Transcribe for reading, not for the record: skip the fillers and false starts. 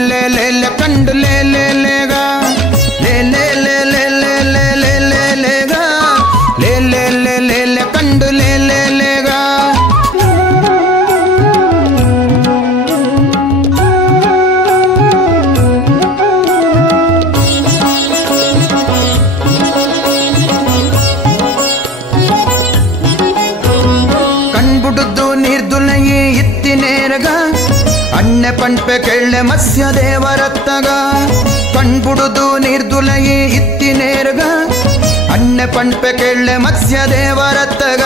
ಲೇ ಲೇ ಲೇ ಕಂಡು ಲೇ ಲೇ ಲೇಗ ಲೇ ಲೇ ಲೇ ಲೇ ಲೇ ಲೇ ಲೇ ಲೇ ಲೇಗ ಲೇ ಲೇ ಲೇ ಲೇ ಲೇ ಕಂಡು ಲೇ ಲೇ ಲೇಗ ಕಣ್ಬುಡುದು ನೀರ್ದುಲಯಿ ಇತ್ತಿನೇರಗ ಅಣ್ಣೆ ಪಂಪೆ ಕೆಳ್ಳೆ ಮತ್ಸ್ಯ ದೇವರತ್ತಗ ಕಣ್ಬುಡುದು ನೀರ್ದುಲಯಿ ಇತ್ತಿನೇರಗ ಅಣ್ಣೆ ಪಂಪೆ ಕೆಳ್ಳೆ ಮತ್ಸ್ಯ ದೇವರತ್ತಗ